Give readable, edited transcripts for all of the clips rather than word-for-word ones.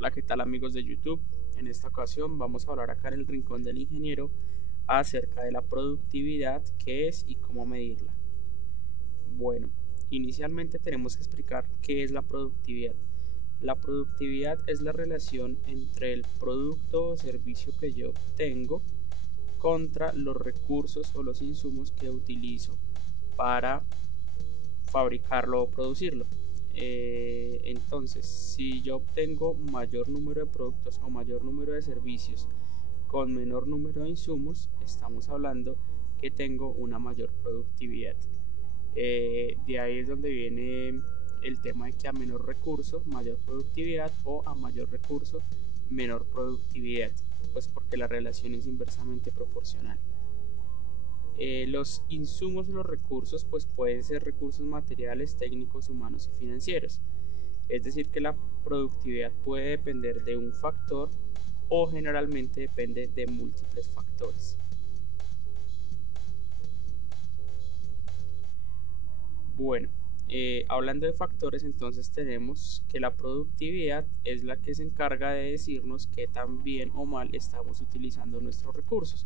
Hola, ¿qué tal amigos de YouTube? En esta ocasión vamos a hablar acá en el Rincón del Ingeniero acerca de la productividad, qué es y cómo medirla. Bueno, inicialmente tenemos que explicar qué es la productividad. La productividad es la relación entre el producto o servicio que yo obtengo contra los recursos o los insumos que utilizo para fabricarlo o producirlo. Entonces, si yo obtengo mayor número de productos o mayor número de servicios con menor número de insumos, estamos hablando que tengo una mayor productividad. De ahí es donde viene el tema de que a menor recurso, mayor productividad, o a mayor recurso, menor productividad, pues porque la relación es inversamente proporcional. Los insumos o los recursos pues pueden ser recursos materiales, técnicos, humanos y financieros. Es decir, que la productividad puede depender de un factor o generalmente depende de múltiples factores. Bueno, hablando de factores, entonces tenemos que la productividad es la que se encarga de decirnos qué tan bien o mal estamos utilizando nuestros recursos.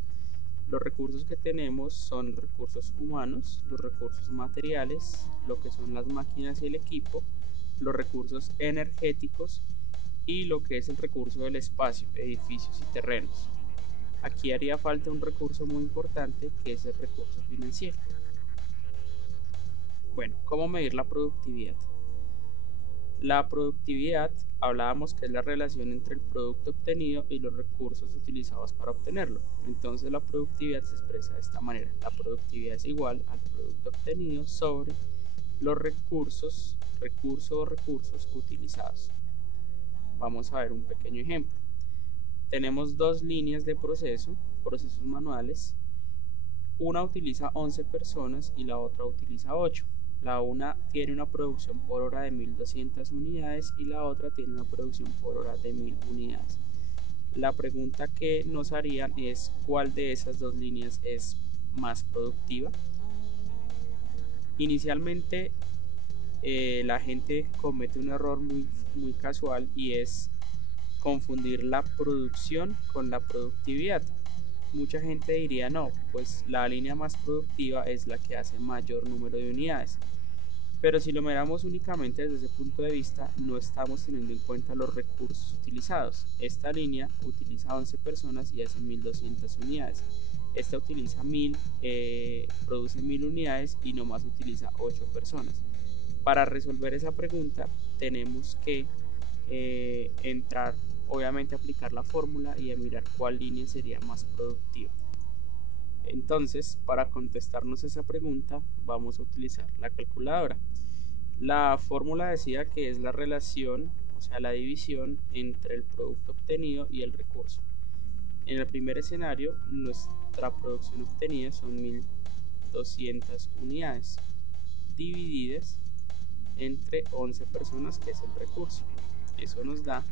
Los recursos que tenemos son recursos humanos, los recursos materiales, lo que son las máquinas y el equipo, los recursos energéticos y lo que es el recurso del espacio, edificios y terrenos. Aquí haría falta un recurso muy importante que es el recurso financiero. Bueno, ¿cómo medir la productividad? La productividad, hablábamos que es la relación entre el producto obtenido y los recursos utilizados para obtenerlo. Entonces la productividad se expresa de esta manera. La productividad es igual al producto obtenido sobre los recursos utilizados. Vamos a ver un pequeño ejemplo. Tenemos dos líneas de procesos manuales. Una utiliza 11 personas y la otra utiliza 8. La una tiene una producción por hora de 1200 unidades y la otra tiene una producción por hora de 1000 unidades. La pregunta que nos harían es cuál de esas dos líneas es más productiva. Inicialmente la gente comete un error muy casual y es confundir la producción con la productividad. Mucha gente diría no, pues la línea más productiva es la que hace mayor número de unidades. Pero si lo miramos únicamente desde ese punto de vista, no estamos teniendo en cuenta los recursos utilizados. Esta línea utiliza 11 personas y hace 1200 unidades. Esta utiliza 1000, produce 1000 unidades y nomás utiliza 8 personas. Para resolver esa pregunta tenemos que entrar, obviamente aplicar la fórmula y a mirar cuál línea sería más productiva. Entonces, para contestarnos esa pregunta, vamos a utilizar la calculadora. La fórmula decía que es la relación, o sea, la división entre el producto obtenido y el recurso. En el primer escenario, nuestra producción obtenida son 1200 unidades, divididas entre 11 personas, que es el recurso. Eso nos da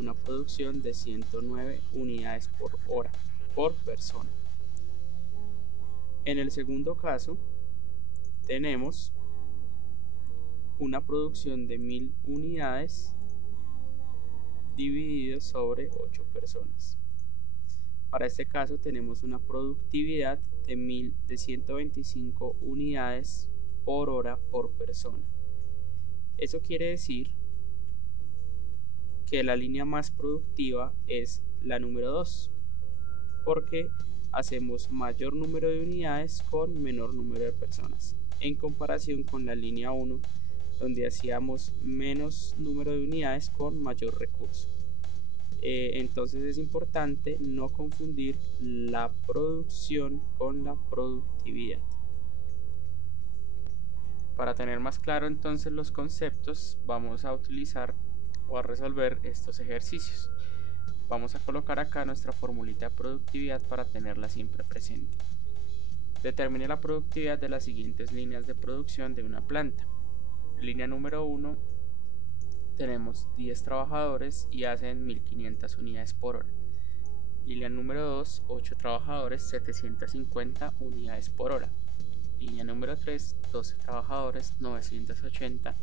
una producción de 109 unidades por hora, por persona. En el segundo caso, tenemos una producción de 1000 unidades dividido sobre 8 personas. Para este caso tenemos una productividad de 125 unidades por hora por persona. Eso quiere decir que la línea más productiva es la número 2, porque hacemos mayor número de unidades con menor número de personas, en comparación con la línea 1, donde hacíamos menos número de unidades con mayor recurso. Entonces es importante no confundir la producción con la productividad. Para tener más claro entonces los conceptos, vamos a utilizar o a resolver estos ejercicios. Vamos a colocar acá nuestra formulita de productividad para tenerla siempre presente. Determine la productividad de las siguientes líneas de producción de una planta. Línea número 1, tenemos 10 trabajadores y hacen 1500 unidades por hora. Línea número 2, 8 trabajadores, 750 unidades por hora. Línea número 3, 12 trabajadores, 980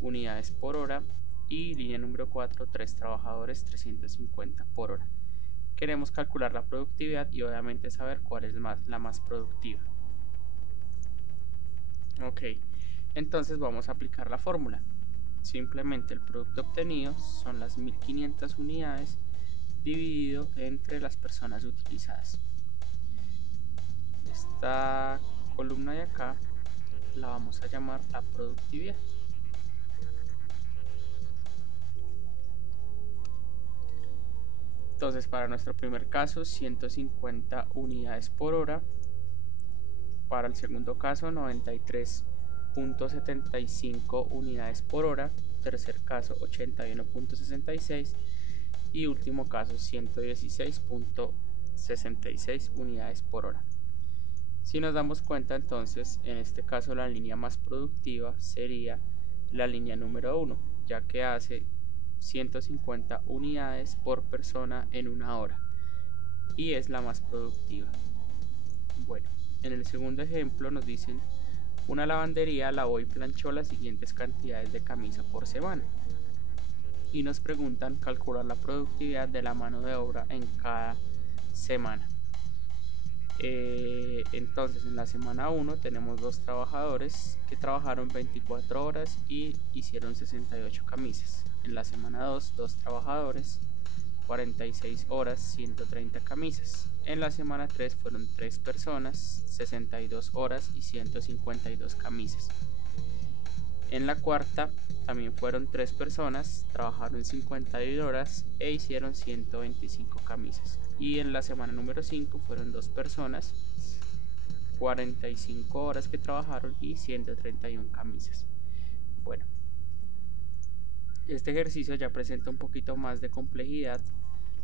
unidades por hora. y línea número 4, 3 trabajadores, 350 por hora. Queremos calcular la productividad y obviamente saber cuál es la más productiva. Ok, entonces vamos a aplicar la fórmula. Simplemente el producto obtenido son las 1500 unidades dividido entre las personas utilizadas. Esta columna de acá la vamos a llamar la productividad. Entonces, para nuestro primer caso, 150 unidades por hora. Para el segundo caso, 93.75 unidades por hora. Tercer caso, 81.66. Y último caso, 116.66 unidades por hora. Si nos damos cuenta, entonces, en este caso la línea más productiva sería la línea número 1, ya que hace 150 unidades por persona en una hora y es la más productiva. Bueno, en el segundo ejemplo nos dicen: una lavandería lavó y planchó las siguientes cantidades de camisa por semana, y nos preguntan calcular la productividad de la mano de obra en cada semana. Entonces, en la semana 1 tenemos 2 trabajadores que trabajaron 24 horas y hicieron 68 camisas. En la semana 2, 2 trabajadores, 46 horas, 130 camisas. En la semana 3 fueron 3 personas, 62 horas y 152 camisas. En la cuarta también fueron 3 personas, trabajaron 51 horas e hicieron 125 camisas. Y en la semana número 5 fueron 2 personas, 45 horas que trabajaron y 131 camisas. Bueno, este ejercicio ya presenta un poquito más de complejidad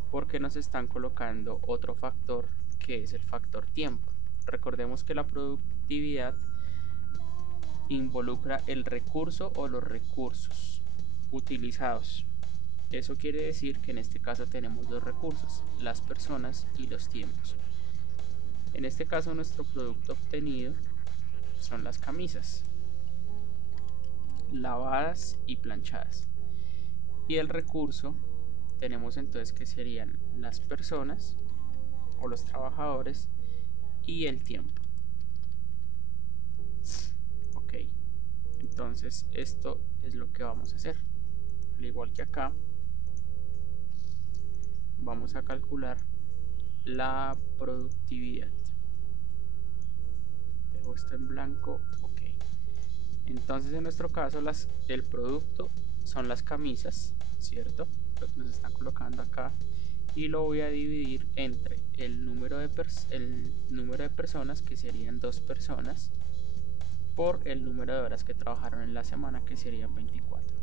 porque nos están colocando otro factor, que es el factor tiempo. Recordemos que la productividad involucra el recurso o los recursos utilizados. Eso quiere decir que en este caso tenemos 2 recursos, las personas y los tiempos. En este caso nuestro producto obtenido son las camisas lavadas y planchadas, y el recurso tenemos entonces que serían las personas o los trabajadores y el tiempo. Ok, entonces esto es lo que vamos a hacer. Al igual que acá, vamos a calcular la productividad. Dejo esto en blanco. Ok, entonces en nuestro caso el producto son las camisas, ¿cierto? Lo que nos están colocando acá, y lo voy a dividir entre el número de personas, que serían 2 personas, por el número de horas que trabajaron en la semana, que serían 24.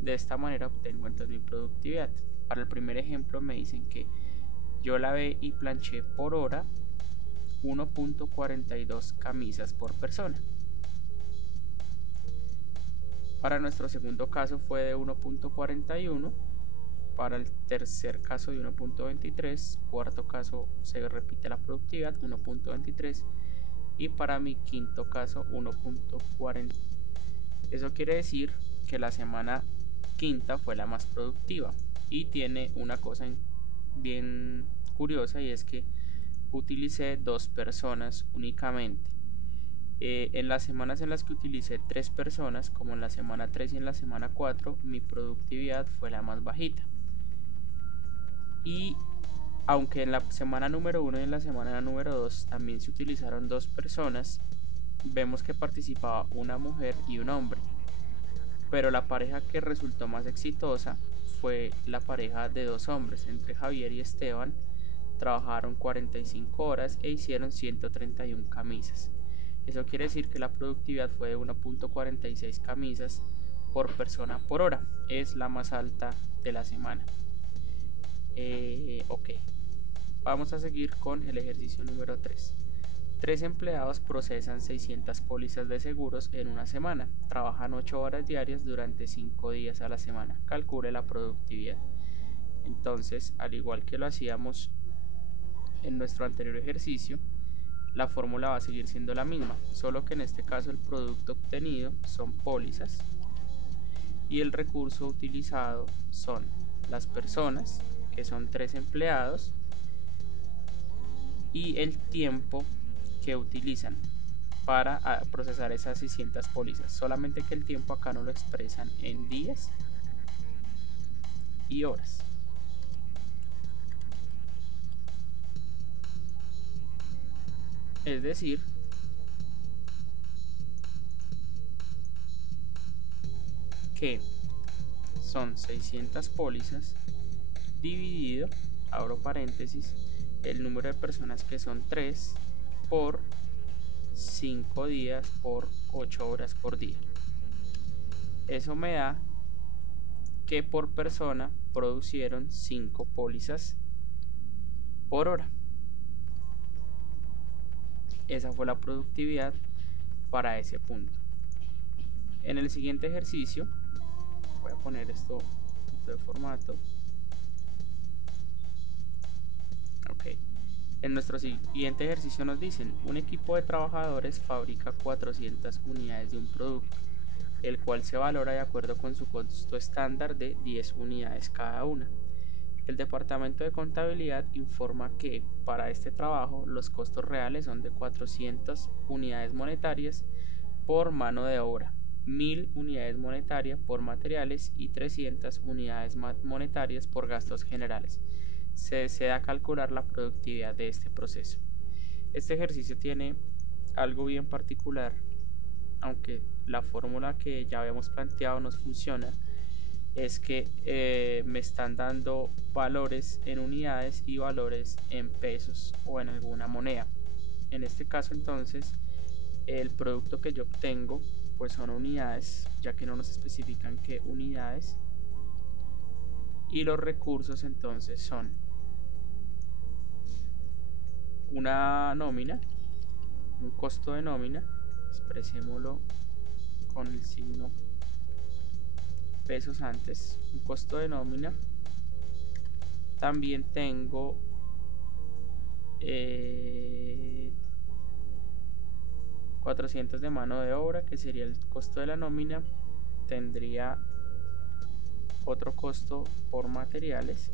De esta manera obtengo entonces mi productividad. Para el primer ejemplo me dicen que yo lavé y planché por hora 1.42 camisas por persona. Para nuestro segundo caso fue de 1.41, para el tercer caso de 1.23, cuarto caso se repite la productividad, 1.23, y para mi quinto caso 1.40. Eso quiere decir que la semana quinta fue la más productiva, y tiene una cosa bien curiosa, y es que utilicé 2 personas únicamente. En las semanas en las que utilicé 3 personas, como en la semana 3 y en la semana 4, mi productividad fue la más bajita. Y aunque en la semana número 1 y en la semana número 2 también se utilizaron 2 personas, vemos que participaba una mujer y un hombre. Pero la pareja que resultó más exitosa fue la pareja de 2 hombres, entre Javier y Esteban. Trabajaron 45 horas e hicieron 131 camisas. Eso quiere decir que la productividad fue de 1.46 camisas por persona por hora. Es la más alta de la semana. Ok, vamos a seguir con el ejercicio número 3. 3 empleados procesan 600 pólizas de seguros en una semana. Trabajan 8 horas diarias durante 5 días a la semana. Calcule la productividad. Entonces, al igual que lo hacíamos en nuestro anterior ejercicio, la fórmula va a seguir siendo la misma, solo que en este caso el producto obtenido son pólizas y el recurso utilizado son las personas, que son 3 empleados, y el tiempo que utilizan para procesar esas 600 pólizas. Solamente que el tiempo acá no lo expresan en días y horas. Es decir, que son 600 pólizas dividido, abro paréntesis, el número de personas, que son 3, por 5 días por 8 horas por día. Eso me da que por persona producieron 5 pólizas por hora. Esa fue la productividad para ese punto. En el siguiente ejercicio, voy a poner esto de formato. Ok. En nuestro siguiente ejercicio nos dicen: un equipo de trabajadores fabrica 400 unidades de un producto, el cual se valora de acuerdo con su costo estándar de 10 unidades cada una. El departamento de contabilidad informa que para este trabajo los costos reales son de 400 unidades monetarias por mano de obra, 1000 unidades monetarias por materiales y 300 unidades monetarias por gastos generales. Se desea calcular la productividad de este proceso. Este ejercicio tiene algo bien particular, aunque la fórmula que ya habíamos planteado nos funciona. Es que me están dando valores en unidades y valores en pesos o en alguna moneda. En este caso, entonces, el producto que yo obtengo pues son unidades, ya que no nos especifican qué unidades, y los recursos entonces son una nómina, un costo de nómina, expresémoslo con el signo pesos antes, un costo de nómina. También tengo $400 de mano de obra, que sería el costo de la nómina. Tendría otro costo por materiales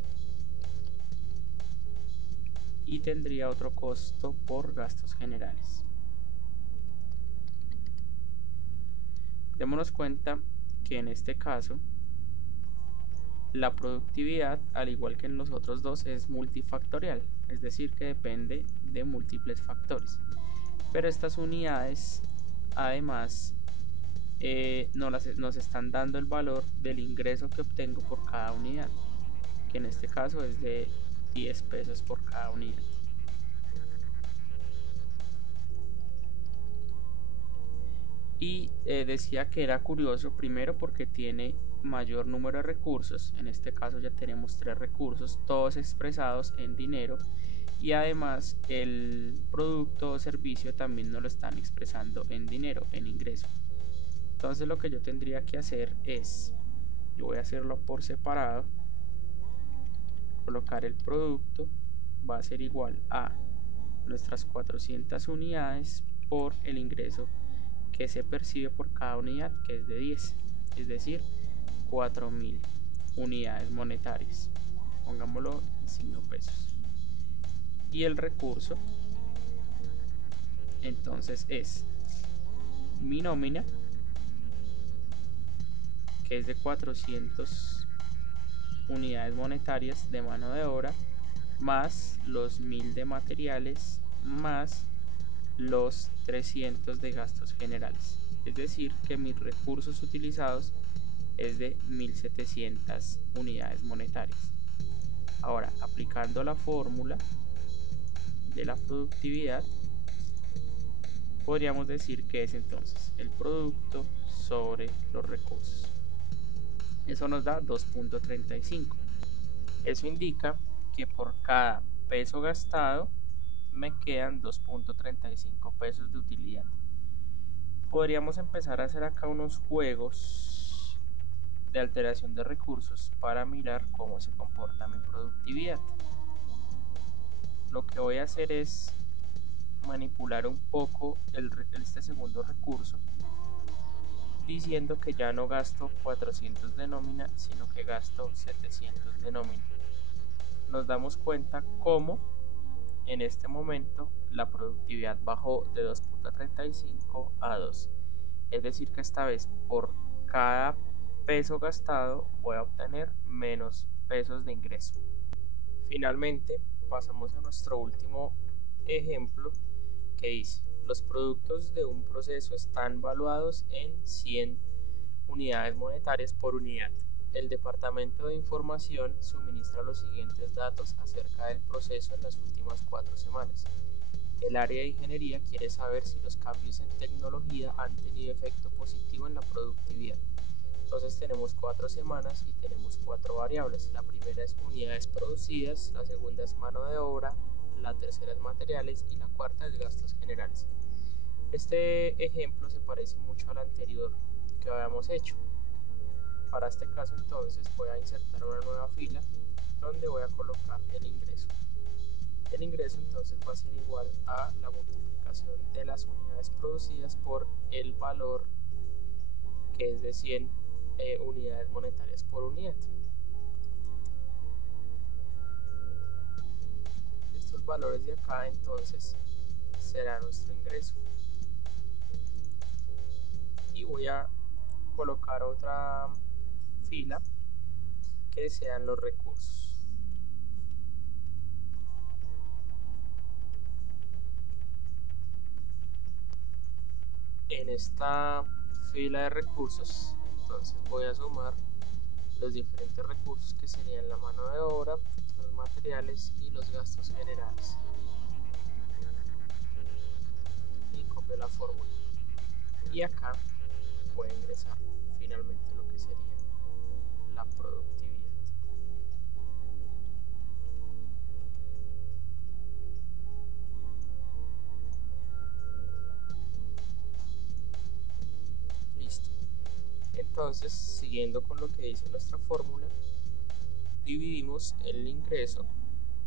y tendría otro costo por gastos generales. Démonos cuenta que en este caso la productividad, al igual que en los otros dos, es multifactorial, es decir, que depende de múltiples factores. Pero estas unidades además nos están dando el valor del ingreso que obtengo por cada unidad, que en este caso es de 10 pesos por cada unidad. Y decía que era curioso, primero porque tiene mayor número de recursos. En este caso ya tenemos 3 recursos, todos expresados en dinero, y además el producto o servicio también no lo están expresando en dinero, en ingreso. Entonces lo que yo tendría que hacer es, yo voy a hacerlo por separado, colocar el producto, va a ser igual a nuestras 400 unidades por el ingreso que se percibe por cada unidad, que es de 10, es decir, 4000 unidades monetarias, pongámoslo en signo pesos. Y el recurso entonces es mi nómina, que es de 400 unidades monetarias de mano de obra, más los 1000 de materiales, más los 300 de gastos generales. Es decir, que mis recursos utilizados es de 1700 unidades monetarias. Ahora, aplicando la fórmula de la productividad, podríamos decir que es entonces el producto sobre los recursos. Eso nos da 2.35. Eso indica que por cada peso gastado me quedan 2.35 pesos de utilidad. Podríamos empezar a hacer acá unos juegos de alteración de recursos para mirar cómo se comporta mi productividad. Lo que voy a hacer es manipular un poco este segundo recurso diciendo que ya no gasto 400 de nómina, sino que gasto 700 de nómina. Nos damos cuenta cómo en este momento la productividad bajó de 2.35 a 2. Es decir que esta vez por cada peso gastado voy a obtener menos pesos de ingreso. Finalmente pasamos a nuestro último ejemplo que dice: los productos de un proceso están valuados en 100 unidades monetarias por unidad. El Departamento de Información suministra los siguientes datos acerca del proceso en las últimas 4 semanas. El área de ingeniería quiere saber si los cambios en tecnología han tenido efecto positivo en la productividad. Entonces tenemos 4 semanas y tenemos 4 variables. La primera es unidades producidas, la segunda es mano de obra, la tercera es materiales y la cuarta es gastos generales. Este ejemplo se parece mucho al anterior que habíamos hecho. Para este caso entonces voy a insertar una nueva fila donde voy a colocar el ingreso. El ingreso entonces va a ser igual a la multiplicación de las unidades producidas por el valor que es de 100 unidades monetarias por unidad. Estos valores de acá entonces será nuestro ingreso. Y voy a colocar otra fila que sean los recursos. En esta fila de recursos entonces voy a sumar los diferentes recursos que serían la mano de obra, los materiales y los gastos generales, y copio la fórmula y acá voy a ingresar finalmente lo que sería la productividad. Listo. Entonces, siguiendo con lo que dice nuestra fórmula, dividimos el ingreso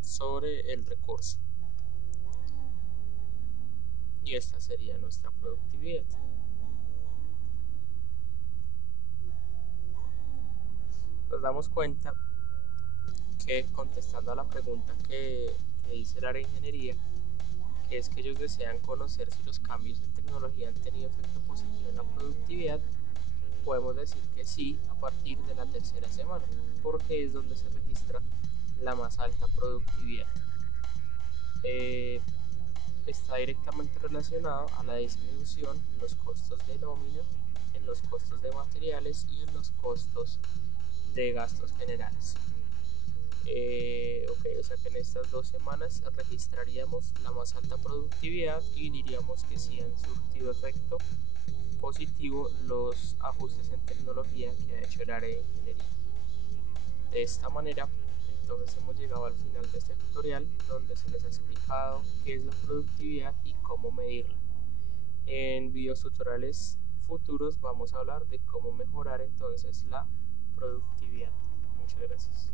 sobre el recurso y esta sería nuestra productividad. Nos damos cuenta que, contestando a la pregunta que dice el área de ingeniería, que es que ellos desean conocer si los cambios en tecnología han tenido efecto positivo en la productividad, podemos decir que sí a partir de la tercera semana, porque es donde se registra la más alta productividad. Está directamente relacionado a la disminución en los costos de nómina, en los costos de materiales y en los costos de gastos generales. O sea que en estas 2 semanas registraríamos la más alta productividad y diríamos que sí han surtido efecto positivo los ajustes en tecnología que ha hecho el área de ingeniería. De esta manera entonces hemos llegado al final de este tutorial, donde se les ha explicado qué es la productividad y cómo medirla. En videos tutoriales futuros vamos a hablar de cómo mejorar entonces la productividad. Muchas gracias.